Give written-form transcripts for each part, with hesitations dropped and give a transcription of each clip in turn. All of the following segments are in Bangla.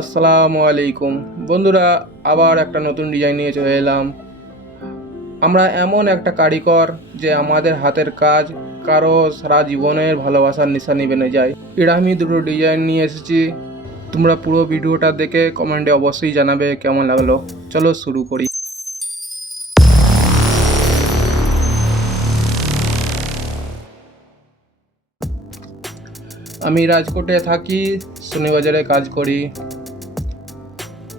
আসসালামু আলাইকুম বন্ধুরা, আবার একটা নতুন ডিজাইন নিয়ে চলে এলাম। আমরা এমন একটা কারিগর যে আমাদের হাতের কাজ কারো সারা জীবনের ভালোবাসার নিশানি বেনে যায়। এটা আমি দুটো ডিজাইন নিয়ে এসেছি। তোমরা পুরো ভিডিওটা দেখে কমেন্টে অবশ্যই জানাবে কেমন লাগলো। চলো শুরু করি। আমি রাজকোটে থাকি, শনিবাজারে কাজ করি।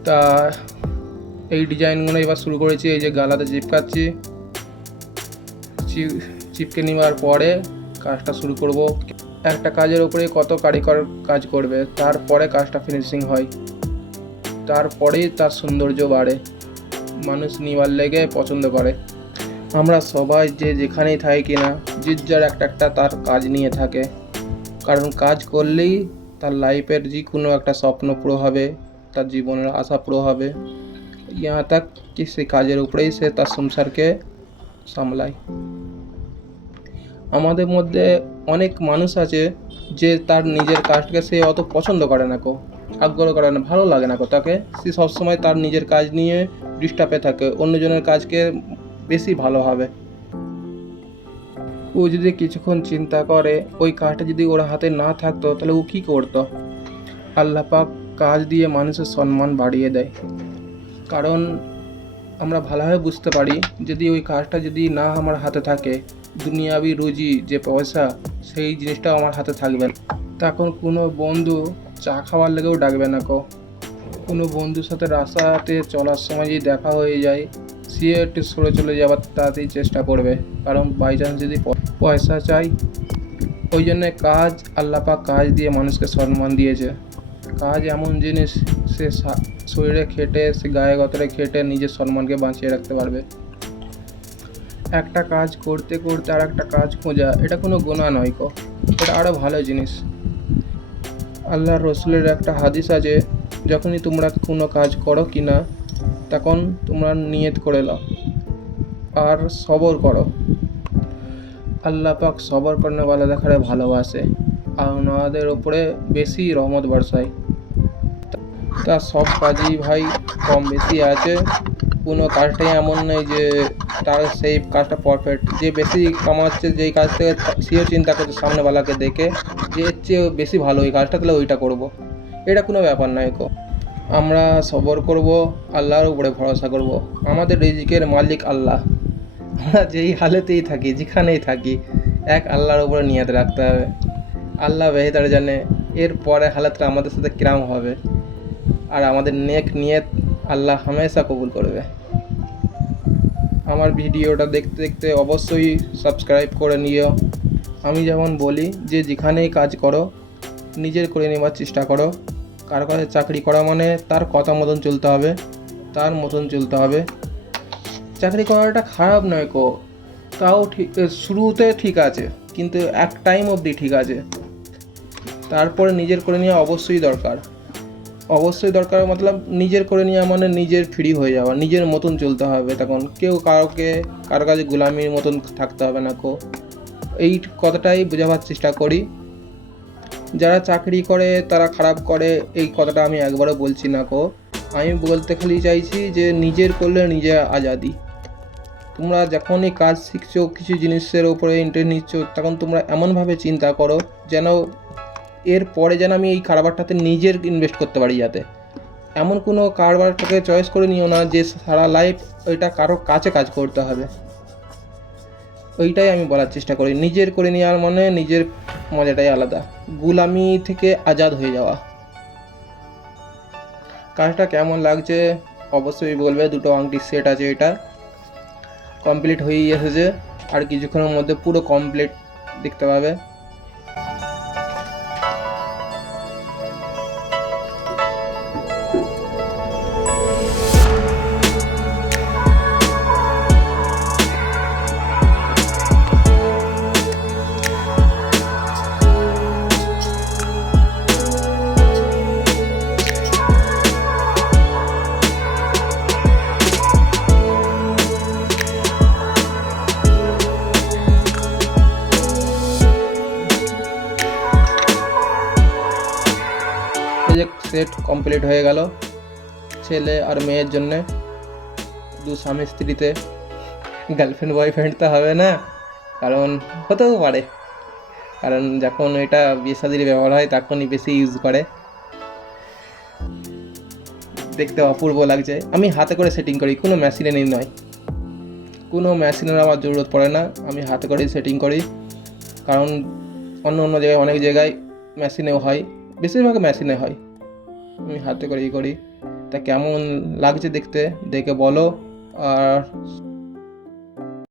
তা এই ডিজাইনগুলো এবার শুরু করেছি। এই যে গালাতে চিপকাচ্ছি, চিপকে নেওয়ার পরে কাজটা শুরু করব। একটা কাজের উপরে কত কারিগর কাজ করবে, তারপরে কাজটা ফিনিশিং হয়, তারপরেই তার সৌন্দর্য বাড়ে, মানুষ নিবার লেগে পছন্দ করে। আমরা সবাই যে যেখানেই থাকি কিনা, যে যার একটা তার কাজ নিয়ে থাকে, কারণ কাজ করলেই তার লাইফের যে কোনো একটা স্বপ্ন পুরো হবে, তার জীবনের আশা পুরো হবে। यहाँ तक कि সে কাজের উপরেই সে তার সংসারকে সামলায়। আমাদের মধ্যে অনেক মানুষ আছে যে তার নিজের কাজটাকে সে অত পছন্দ করে না, আগ্রহ করে না, ভালো লাগে না তাকে। সে সবসময় তার নিজের কাজ নিয়ে ডিস্টার্বে থাকে, অন্যজনের কাজকে বেশি ভালো হবে। ও যদি কিছুক্ষণ চিন্তা করে ওই কাজটা যদি ওর হাতে না থাকতো তাহলে ও কী করতো। আল্লাহ পাক কাজ দিয়ে মানুষের সম্মান বাড়িয়ে দেয়, কারণ আমরা ভালোভাবে বুঝতে পারি যদি ওই কাজটা যদি না আমার হাতে থাকে, দুনিয়াবি রুজি যে পয়সা সেই জিনিসটাও আমার হাতে থাকবে না। তখন কোনো বন্ধু চা খাওয়ার লেগেও ডাকবে না। কোনো বন্ধুর সাথে রাস্তাতে চলার সময় যদি দেখা হয়ে যায়, সে একটু সরে চলে যাওয়ার তাড়াতাড়ি চেষ্টা করবে, কারণ বাই চান্স যদি পয়সা চাই। ওই জন্যে কাজ, আল্লাহ পাক কাজ দিয়ে মানুষকে সম্মান দিয়েছে। কাজ এমন জিনিস, সে শরীরে খেটে, সে গায়ে গতরে খেটে নিজের সম্মানকে বাঁচিয়ে রাখতে পারবে। একটা কাজ করতে করতে আর একটা কাজ খোঁজা, এটা কোনো গুনাহ নয়, এটা আরও ভালো জিনিস। আল্লাহ রসুলের একটা হাদিস আছে, যখনই তোমরা কোনো কাজ করো কি না, তখন তোমরা নিয়ত করে নাও আর সবর করো। আল্লাহ পাক সবর করনে वाला দেখারে ভালোবাসে আর ওনাদের উপরে বেশি রহমত বর্ষায়। তা সব কাজই ভাই কম বেশি আছে, কোনো কাজটাই এমন নেই যে তার সেই কাজটা পারফেক্ট। যে বেশি কামাচ্ছে যেই কাজ থেকে, সেও চিন্তা করছে সামনেওয়ালাকে দেখে যে এর চেয়ে বেশি ভালো এই কাজটা, তাহলে ওইটা করব। এটা কোনো ব্যাপার নয়। আমরা সবর করব, আল্লাহর উপরে ভরসা করব। আমাদের রিজিকের মালিক আল্লাহ। আমরা যেই হালেতেই থাকি, যেখানেই থাকি, এক আল্লাহর উপরে নিয়ত রাখতে হবে। আল্লাহ বেহতার জানে এর পরে হালাতটা আমাদের সাথে কিরাম হবে, আর আমাদের নেক নিয়ত আল্লাহ হামেশা কবুল করবে। আমার ভিডিওটা দেখতে দেখতে অবশ্যই সাবস্ক্রাইব করে নিও। আমি যেমন বলি যে যেখানেই কাজ করো নিজের করে নেওয়ার চেষ্টা করো। কারো কাছে চাকরি করা মানে তার কথা মতন চলতে হবে, তার মতন চলতে হবে। চাকরি করাটা খারাপ নয়, তাও ঠিক, শুরুতে ঠিক আছে, কিন্তু এক টাইম অবধি ঠিক আছে। তারপরে নিজের করে নেওয়া অবশ্যই দরকার। অবশ্যই দরকার মতলব নিজের করে নেওয়া মানে নিজের ফ্রি হয়ে যাওয়া, নিজের মতন চলতে হবে। তখন কেউ কারো কাছে গোলামির মতন থাকতে হবে না। এই কথাটাই বোঝাবার চেষ্টা করি। যারা চাকরি করে তারা খারাপ করে, এই কথাটা আমি একবারও বলছি না। আমি বলতে খালি চাইছি যে নিজের করলে নিজে আজাদি। তোমরা যখনই কাজ শিখছো, কিছু জিনিসের উপরে ইন্টারেস্ট নিচ্ছ, তখন তোমরা এমনভাবে চিন্তা করো যেন এর পরে যেন আমি এই কারবারটাতে নিজের ইনভেস্ট করতে পারি। যাতে এমন কোনো কারবারটাকে চয়েস করে নিও না যে সারা লাইফ ওইটা কারো কাছে কাজ করতে হবে। ওইটাই আমি বলার চেষ্টা করি। নিজের করে নেওয়ার মানে নিজের মজাটাই আলাদা, গুলামি থেকে আজাদ হয়ে যাওয়া। কাজটা কেমন লাগছে অবশ্যই বলবে। দুটো আংটির সেট আছে, এটা কমপ্লিট হয়েই এসেছে, আর কিছুক্ষণের মধ্যে পুরো কমপ্লিট দেখতে পাবে। সেট কমপ্লিট হয়ে গেল ছেলে আর মেয়ের জন্যে। দু স্বামী স্ত্রীতে গার্লফ্রেন্ড বয়ফ্রেন্ড তো হবে না, কারণ হতেও পারে, কারণ যখন এটা বিয়ে শাদির ব্যবহার হয় তখনই বেশি ইউজ করে। দেখতে অপূর্ব লাগছে। আমি হাতে করে সেটিং করি, কোনো মেশিনে নয়, কোনো মেশিনের আমার জরুরত পড়ে না, আমি হাতে করেই সেটিং করি। কারণ অন্য অন্য জায়গায় অনেক জায়গায় মেশিনেও হয়, বেশিরভাগ মেশিনে হয়, আমি হাতে করেই করি। তা কেমন লাগছে দেখতে, দেখে বলো। আর